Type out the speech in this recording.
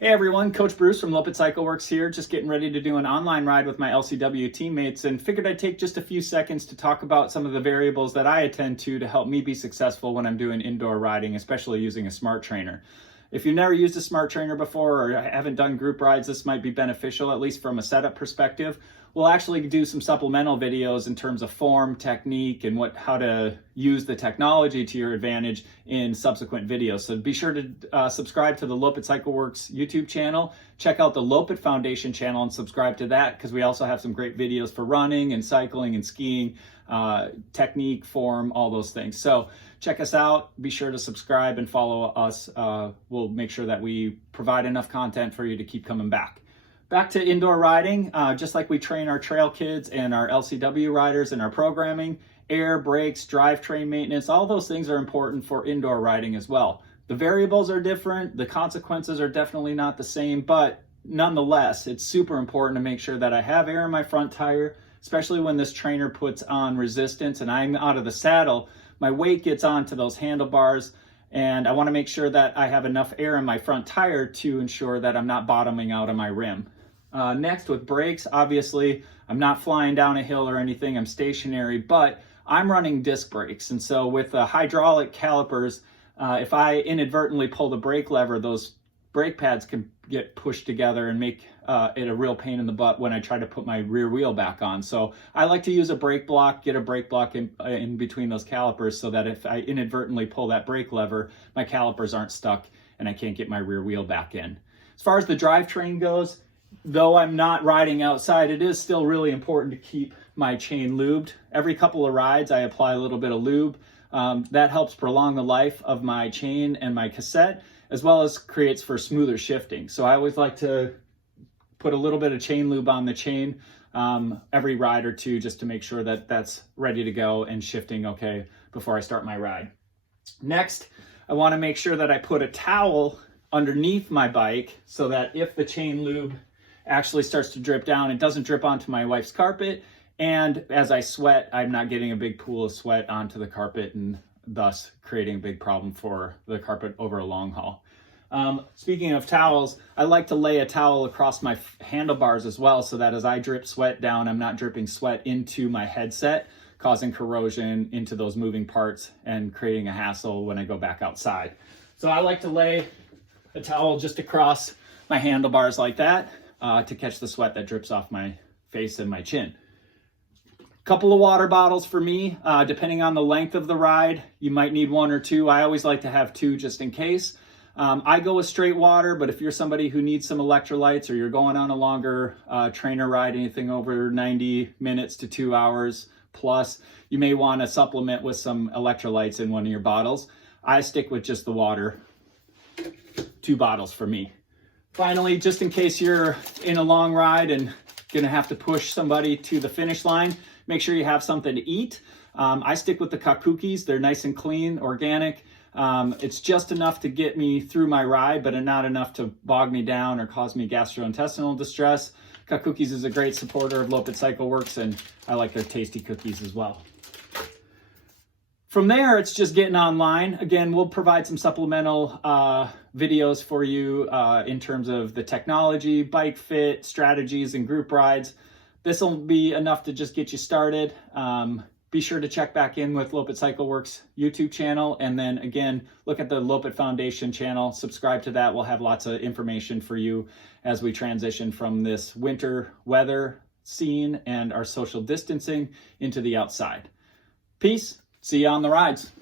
Hey everyone, Coach Bruce from Lopet Cycle Works here, just getting ready to do an online ride with my LCW teammates and figured I'd take just a few seconds to talk about some of the variables that I attend to help me be successful when I'm doing indoor riding, especially using a smart trainer. If you've never used a smart trainer before or haven't done group rides, this might be beneficial, at least from a setup perspective. We'll actually do some supplemental videos in terms of form, technique, and how to use the technology to your advantage in subsequent videos. So be sure to subscribe to the Lopet Cycle Works YouTube channel. Check out the Lopet Foundation channel and subscribe to that because we also have some great videos for running and cycling and skiing, technique, form, all those things. So check us out. Be sure to subscribe and follow us. We'll make sure that we provide enough content for you to keep coming back. Back to indoor riding, just like we train our trail kids and our LCW riders in our programming, air, brakes, drivetrain maintenance, all those things are important for indoor riding as well. The variables are different, the consequences are definitely not the same, but nonetheless, it's super important to make sure that I have air in my front tire, especially when this trainer puts on resistance and I'm out of the saddle, my weight gets onto those handlebars, and I want to make sure that I have enough air in my front tire to ensure that I'm not bottoming out on my rim. Next, with brakes, obviously, I'm not flying down a hill or anything, I'm stationary, but I'm running disc brakes. And so with hydraulic calipers, if I inadvertently pull the brake lever, those brake pads can get pushed together and make it a real pain in the butt when I try to put my rear wheel back on. So I like to use a brake block, get a brake block in between those calipers so that if I inadvertently pull that brake lever, my calipers aren't stuck and I can't get my rear wheel back in. As far as the drivetrain goes, though I'm not riding outside, it is still really important to keep my chain lubed. Every couple of rides, I apply a little bit of lube. That helps prolong the life of my chain and my cassette, as well as creates for smoother shifting. So I always like to put a little bit of chain lube on the chain every ride or two, just to make sure that that's ready to go and shifting okay before I start my ride. Next, I want to make sure that I put a towel underneath my bike so that if the chain lube actually starts to drip down, it doesn't drip onto my wife's carpet, and as I sweat, I'm not getting a big pool of sweat onto the carpet and thus creating a big problem for the carpet over a long haul. Speaking of towels, I like to lay a towel across my handlebars as well so that as I drip sweat down, I'm not dripping sweat into my headset, causing corrosion into those moving parts and creating a hassle when I go back outside. So I like to lay a towel just across my handlebars like that to catch the sweat that drips off my face and my chin. Couple of water bottles for me, depending on the length of the ride, you might need one or two. I always like to have two just in case. I go with straight water, but if you're somebody who needs some electrolytes or you're going on a longer trainer ride, anything over 90 minutes to 2 hours plus, you may want to supplement with some electrolytes in one of your bottles. I stick with just the water, 2 bottles for me. Finally, just in case you're in a long ride and gonna have to push somebody to the finish line, make sure you have something to eat. I stick with the cookies. They're nice and clean, organic. It's just enough to get me through my ride, but not enough to bog me down or cause me gastrointestinal distress. Cookies is a great supporter of Lopet Cycle Works, and I like their tasty cookies as well. From there, it's just getting online. Again, we'll provide some supplemental videos for you in terms of the technology, bike fit, strategies, and group rides. This will be enough to just get you started. Be sure to check back in with Lopet Cycle Works YouTube channel, and then again, look at the Lopet Foundation channel. Subscribe to that. We'll have lots of information for you as we transition from this winter weather scene and our social distancing into the outside. Peace. See you on the rides.